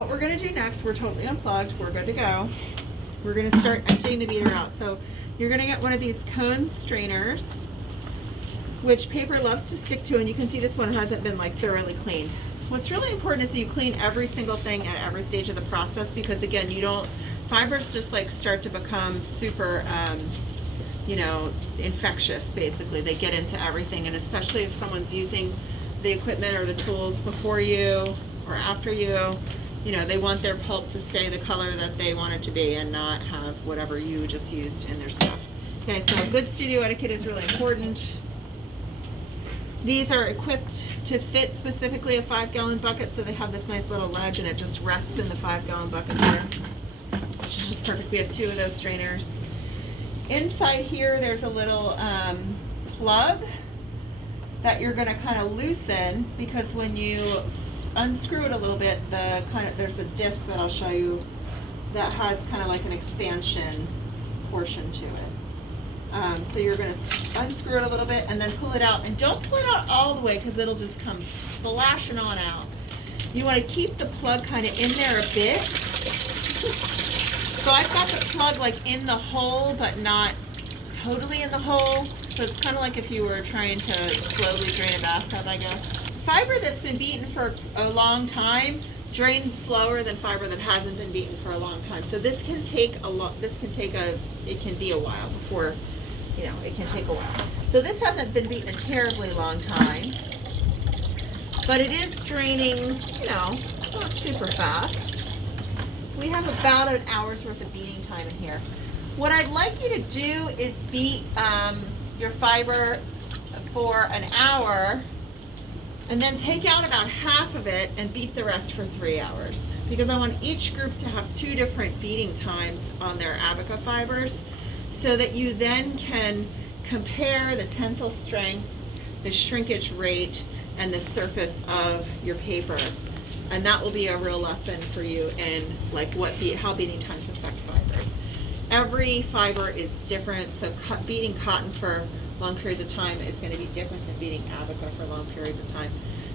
What we're going to do next, we're totally unplugged, we're good to go. We're going to start emptying the beater out. So you're going to get one of these cone strainers, which paper loves to stick to, and you can see this one hasn't been like thoroughly cleaned. What's really important is that you clean every single thing at every stage of the process, because again, you don't, fibers just like start to become super, you know, infectious basically. They get into everything, and especially if someone's using the equipment or the tools before you or after you, you know, they want their pulp to stay the color that they want it to be and not have whatever you just used in their stuff. Okay, so good studio etiquette is really important. These are equipped to fit specifically a 5-gallon bucket, so they have this nice little ledge and it just rests in the 5-gallon bucket here, which is just perfect. We have 2 of those strainers. Inside here, there's a little plug that you're going to kind of loosen, because when you unscrew it a little bit, there's a disc that I'll show you that has kind of like an expansion portion to it. So you're going to unscrew it a little bit and then pull it out, and don't pull it out all the way because it'll just come splashing on out. You want to keep the plug kind of in there a bit. So I've got the plug like in the hole but not totally in the hole, so it's kind of like if you were trying to slowly drain a bathtub, I guess. Fiber that's been beaten for a long time drains slower than fiber that hasn't been beaten for a long time. So this can take it can be a while before, you know, it can take a while. So this hasn't been beaten a terribly long time, but it is draining, you know, not super fast. We have about an hour's worth of beating time in here. What I'd like you to do is beat your fiber for an hour, and then take out about half of it and beat the rest for 3 hours, because I want each group to have 2 different beating times on their Abaca fibers, so that you then can compare the tensile strength, the shrinkage rate, and the surface of your paper. And that will be a real lesson for you in like how beating times affect fibers. Every fiber is different, so beating cotton for long periods of time is going to be different than beating Abaca for long periods of time.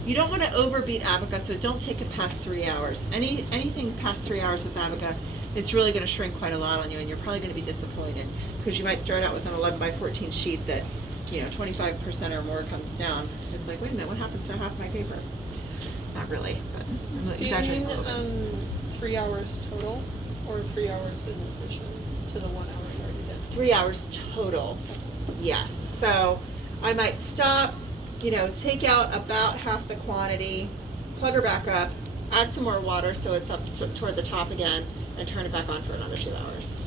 You don't want to overbeat Abaca, so don't take it past 3 hours. Anything past 3 hours with Abaca, it's really going to shrink quite a lot on you, and you're probably going to be disappointed, because you might start out with an 11 by 14 sheet that, you know, 25% or more comes down. It's like, wait a minute, what happened to half my paper? Not really, but I'm exaggerating a little bit. 3 hours total, or 3 hours in addition to the 1 hour you already did? 3 hours total, yes. So I might stop, you know, take out about half the quantity, plug her back up, add some more water so it's up toward the top again, and turn it back on for another 2 hours.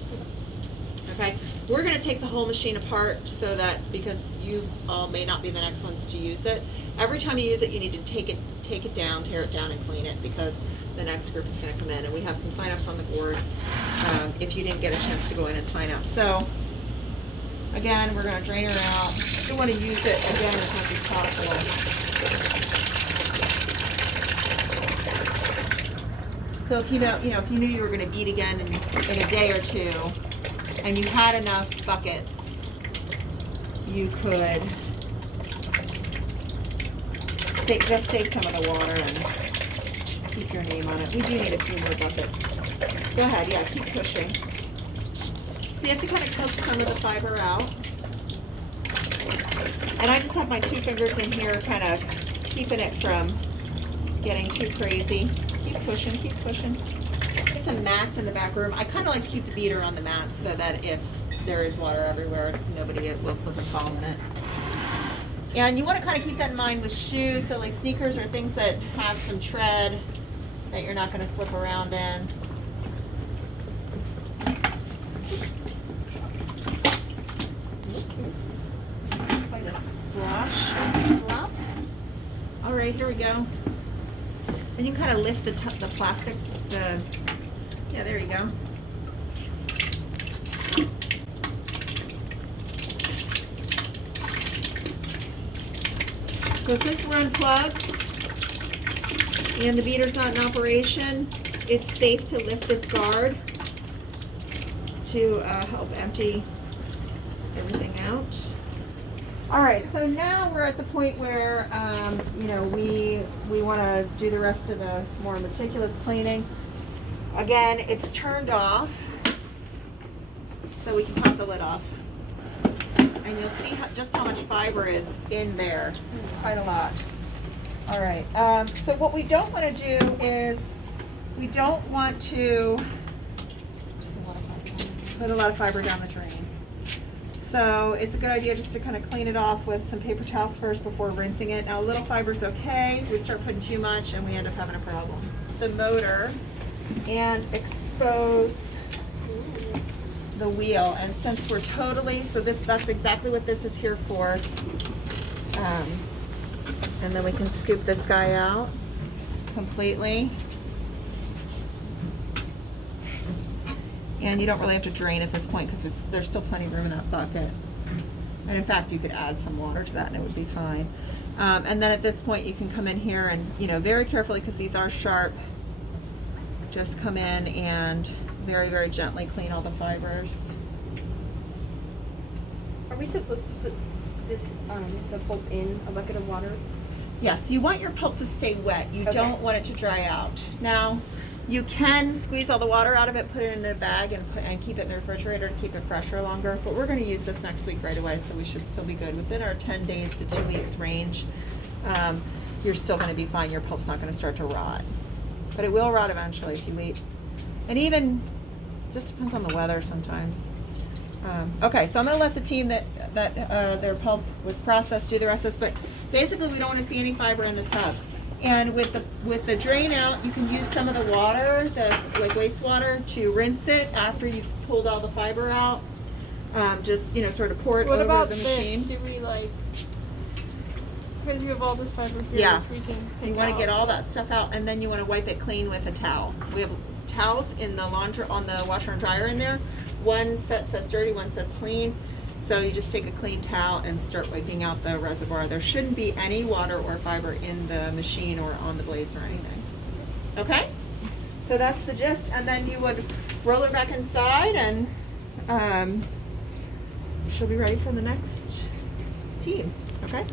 Okay, we're going to take the whole machine apart, so that, because you all may not be the next ones to use it, every time you use it you need to take it down, tear it down, and clean it, because the next group is going to come in, and we have some sign-ups on the board if you didn't get a chance to go in and sign up. So again, we're going to drain her out. You want to use it again as much as possible. So if if you knew you were going to beat again in a day or two, and you had enough buckets, you could just save some of the water and keep your name on it. We do need a few more buckets. Go ahead, yeah, keep pushing. So you have to kind of coax some of the fiber out. And I just have my 2 fingers in here kind of keeping it from getting too crazy. Keep pushing, keep pushing. There's some mats in the back room. I kind of like to keep the beater on the mats so that if there is water everywhere, nobody will slip and fall in it. And you want to kind of keep that in mind with shoes, so like sneakers or things that have some tread that you're not going to slip around in. Quite a slosh and slop. All right, here we go. And you kind of lift the plastic, yeah, there you go. So since we're unplugged and the beater's not in operation, it's safe to lift this guard to help empty everything out. All right, so now we're at the point where we want to do the rest of the more meticulous cleaning. Again, it's turned off, so we can pop the lid off. And you'll see just how much fiber is in there. It's quite a lot. All right, so what we don't want to do is, we don't want to put a lot of fiber down the drain. So it's a good idea just to kind of clean it off with some paper towels first before rinsing it. Now a little fiber's okay, we start putting too much and we end up having a problem. The motor and expose the wheel, and since we're totally, so that's exactly what this is here for. And then we can scoop this guy out completely. And you don't really have to drain at this point because there's still plenty of room in that bucket. And in fact, you could add some water to that and it would be fine. And then at this point you can come in here and, very carefully, because these are sharp, just come in and very, very gently clean all the fibers. Are we supposed to put this, the pulp in a bucket of water? Yes, you want your pulp to stay wet. You Okay. don't want it to dry out. Now, you can squeeze all the water out of it, put it in a bag, and keep it in the refrigerator to keep it fresher longer. But we're going to use this next week right away, so we should still be good. Within our 10 days to 2 weeks range, you're still going to be fine. Your pulp's not going to start to rot. But it will rot eventually if you wait. And even, just depends on the weather sometimes. Okay, so I'm going to let the team that their pulp was processed do the rest of this, but basically we don't want to see any fiber in the tub. And with the drain out, you can use some of the water, like wastewater, to rinse it after you've pulled all the fiber out. Just sort of pour it What over about the this? machine. Do we because we have all this fiber here, Yeah. we can take You want to out. get all that stuff out, and then you want to wipe it clean with a towel. We have towels in the on the washer and dryer in there. One set says dirty, one says clean. So you just take a clean towel and start wiping out the reservoir. There shouldn't be any water or fiber in the machine or on the blades or anything. Okay? So that's the gist. And then you would roll it back inside, and she'll be ready for the next team. Okay?